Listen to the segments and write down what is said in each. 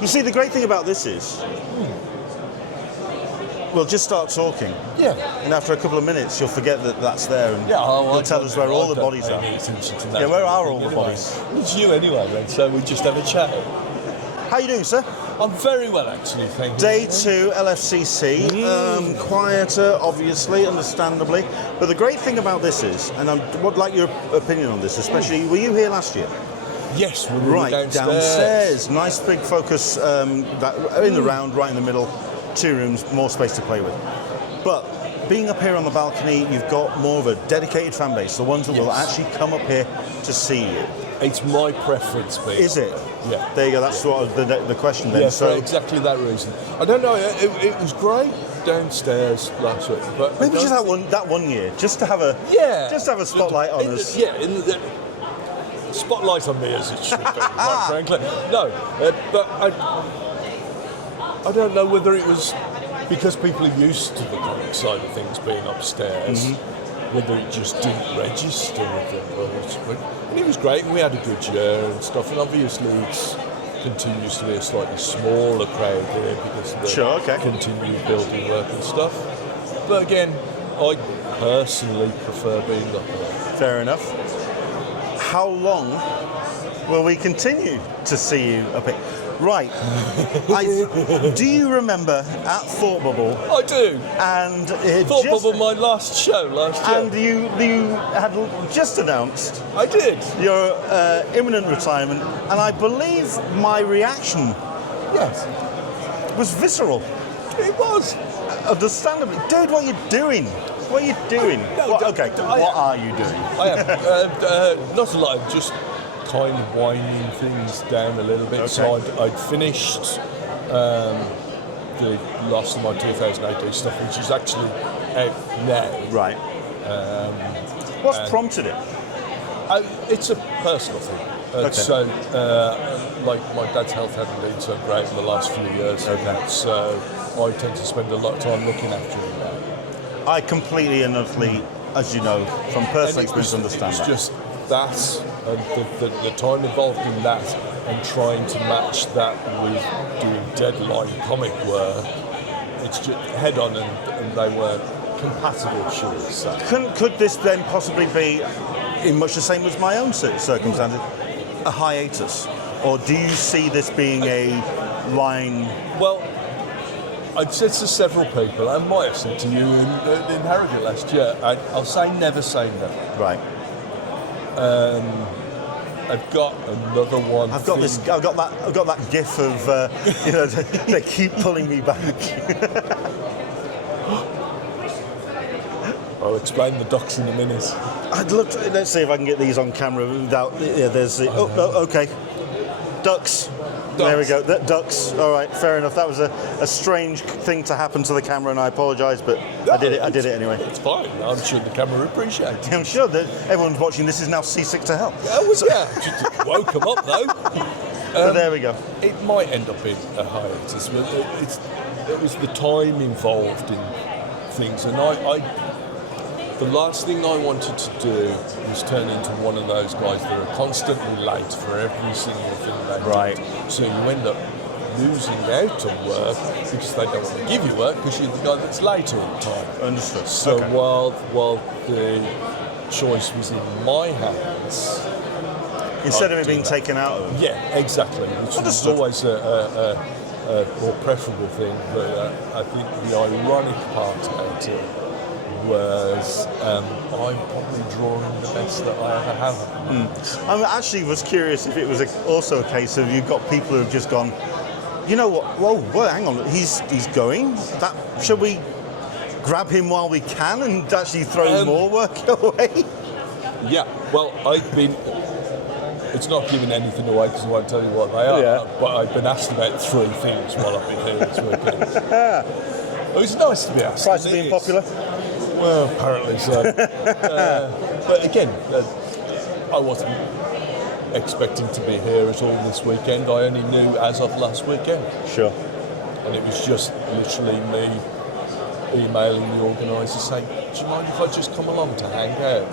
You see, the great thing about this is, we'll just start talking. Yeah. And after a couple of minutes, you'll forget that that's there, and you'll tell us where all the bodies are. Yeah, where are all the bodies? It's you anyway, then, so we just have a chat. How are you doing, sir? I'm very well, actually, thank you. Day 2, LFCC. Quieter, obviously, understandably. But the great thing about this is, and I would like your opinion on this, especially, were you here last year? Yes, we were downstairs. Nice big focus in the round, right in the middle. 2 rooms, more space to play with. But being up here on the balcony, you've got more of a dedicated fan base, the ones that will actually come up here to see you. It's my preference, Pete. Is it? Yeah. There you go, that's what the question then. Yeah, so for exactly that reason. I don't know, it was great downstairs last week. But maybe just that one year, just to have a spotlight on us. The spotlight on me, as it should be, quite frankly. No, but I don't know whether it was because people are used to the comic side of things being upstairs, whether it just didn't register with them. And it was great, and we had a good year and stuff, and obviously it continues to be a slightly smaller crowd here because of the continued building work and stuff. But again, I personally prefer being up there. Fair enough. How long will we continue to see you up here? Right. Do you remember at Thought Bubble? I do. And Thought Bubble, my last show last year. And you had just announced. I did. Your imminent retirement, and I believe my reaction. Yes. Was visceral. It was. Understandably, dude. What are you doing? What are you doing? What are you doing? I am not a lot. Just kind of winding things down a little bit. Okay. So I'd finished the last of my 2018 stuff, which is actually out now. Right. What's prompted it? It's a personal thing. So, like, my dad's health hasn't been so great in the last few years. Okay. So I tend to spend a lot of time looking after him now. I completely and utterly, as you know, from personal experience, understand that. It's just that, and the time involved in that, and trying to match that with doing deadline comic work, it's just head on, and they were compatible, shall we say. Could this then possibly be, in much the same as my own circumstances, a hiatus? Or do you see this being a line? Well, I'd said to several people, I might have said to you in Harrogate last year, I'll say never say never. Right. I've got another one. I've got that gif of they keep pulling me back. I'll explain the ducks in a minute. I'd love to. Let's see if I can get these on camera without. Yeah, there's the. Okay. Ducks. There we go. Ducks. All right, fair enough. That was a strange thing to happen to the camera, and I apologise, but no, I did it anyway. It's fine. I'm sure the camera appreciates it. I'm sure that everyone's watching this is now seasick to hell. Yeah. Woke them up though. So there we go. It might end up being a hiatus. It was the time involved in things, and the last thing I wanted to do was turn into one of those guys that are constantly late for every single thing they do. Right. So you end up losing out on work because they don't want to give you work because you're the guy that's late all the time. Understood. So while the choice was in my hands, instead of it being taken out of. Yeah, exactly. Which is always a more preferable thing. But I think the ironic part about it was I'm probably drawing the best that I ever have. I actually was curious if it was also a case of you've got people who have just gone, you know what? Whoa, hang on, he's going. Should we grab him while we can and actually throw more work away? Yeah. Well, it's not giving anything away because I won't tell you what they are. Yeah. But I've been asked about 3 things while I've been here this weekend. It was nice to be asked. Price of being popular. Well, apparently so. But again, I wasn't expecting to be here at all this weekend. I only knew as of last weekend. Sure. And it was just literally me emailing the organiser saying, do you mind if I just come along to hang out?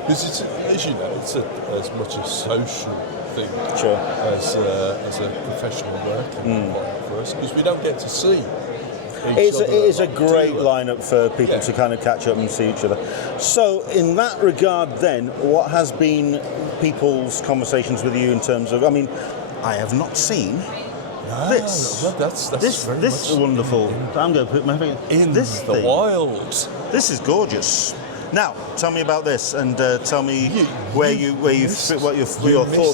Because it's, as you know, it's as much a social think, Sure. as a professional working environment for us, because we don't get to see It is a lot, great do we? lineup for people Yeah. to kind of catch up and see each other. So, in that regard, then, what has been people's conversations with you in terms of? I mean, I have not seen this. Well, that's This very is much wonderful. I'm going to put my finger in this the thing. wild. This is gorgeous. Now, tell me about this, and tell me what your missed thoughts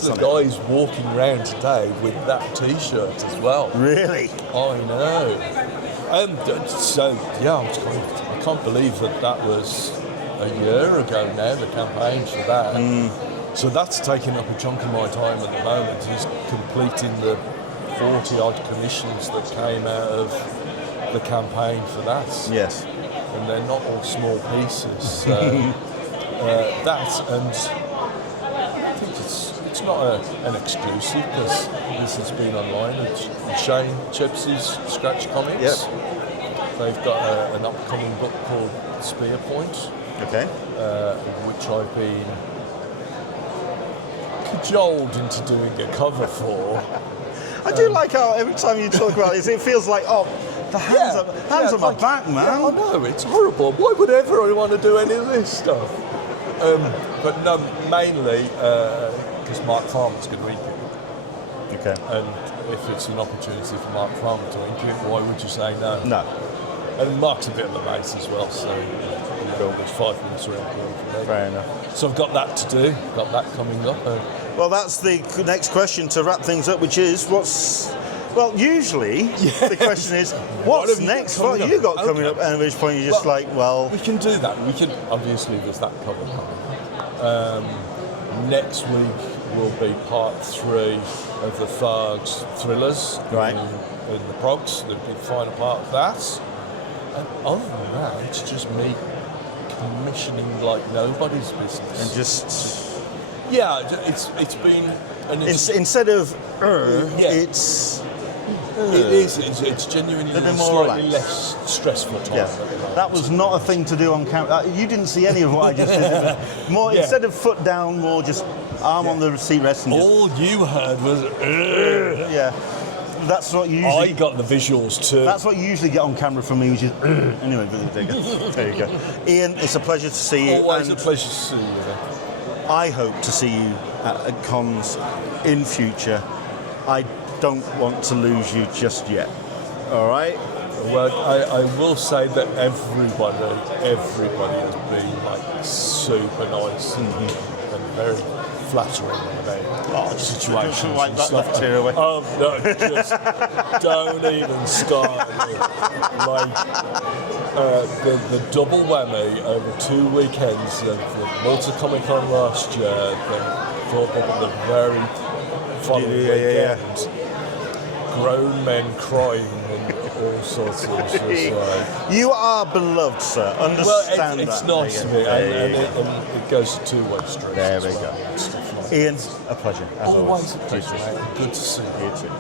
the on it. guys walking around today with that T-shirt as well. Really? I know. So yeah, I can't believe that was a year ago now. The campaign for that. So that's taking up a chunk of my time at the moment. Is completing the 40 odd commissions that came out of the campaign for that. Yes. And they're not all small pieces. So that, and I think it's not an exclusive, because this has been online. It's Shane Chipsy's Scratch Comics. Yep. They've got an upcoming book called Spear Point, Okay. which I've been cajoled into doing a cover for. I do like how every time you talk about this, it feels like, oh, the hands on my back, man. Yeah, I know, it's horrible. Why would ever I want to do any of this stuff? But no, mainly because Mark Farmer's going to ink it. Okay. And if it's an opportunity for Mark Farmer to ink it, why would you say no? No. And Mark's a bit of a mate as well, so there's 5 minutes around the corner from me. Fair enough. So I've got that to do, got that coming up. Well, that's the next question to wrap things up, which is, well, usually the question is, What what's have you next? got What coming you up? got coming Okay. up? And at which point you're just like, well, We can do that. We can, obviously there's that cover coming. Next week will be part 3 of the Thugs thrillers Right. in the progs, the final part of that. And other than that, it's just me commissioning like nobody's business. and just Yeah, it's been an instead of Yeah. it's it's genuinely Little a more slightly relaxed. less stressful time. yeah. at the moment. That was not a thing to do on camera. You didn't see any of what I just did. More Yeah. instead of foot down, more just arm on the seat rest and just, All you heard was. yeah. That's what you I usually. got the visuals too. That's what you usually get on camera from me, which is anyway. There you go. Ian, it's a pleasure to see you. Always a and pleasure to see you. I hope to see you at cons in future. I don't want to lose you just yet. All right. Well, I will say that everybody has been like super nice and very flattering about situations wipe and that stuff. left tear away. Oh no, just don't even start. Like the double whammy over 2 weekends of the Malta Comic Con last year, then followed up on the very following Yeah. weekend. Grown men crying and all sorts of just like. You are beloved, sir. Well, Understand it's that. nice to There me, you and, go. and it goes a two-way street. There as we well, go. and stuff like Ian, a pleasure. As Always always. a pleasure, mate. Good to see you. You too.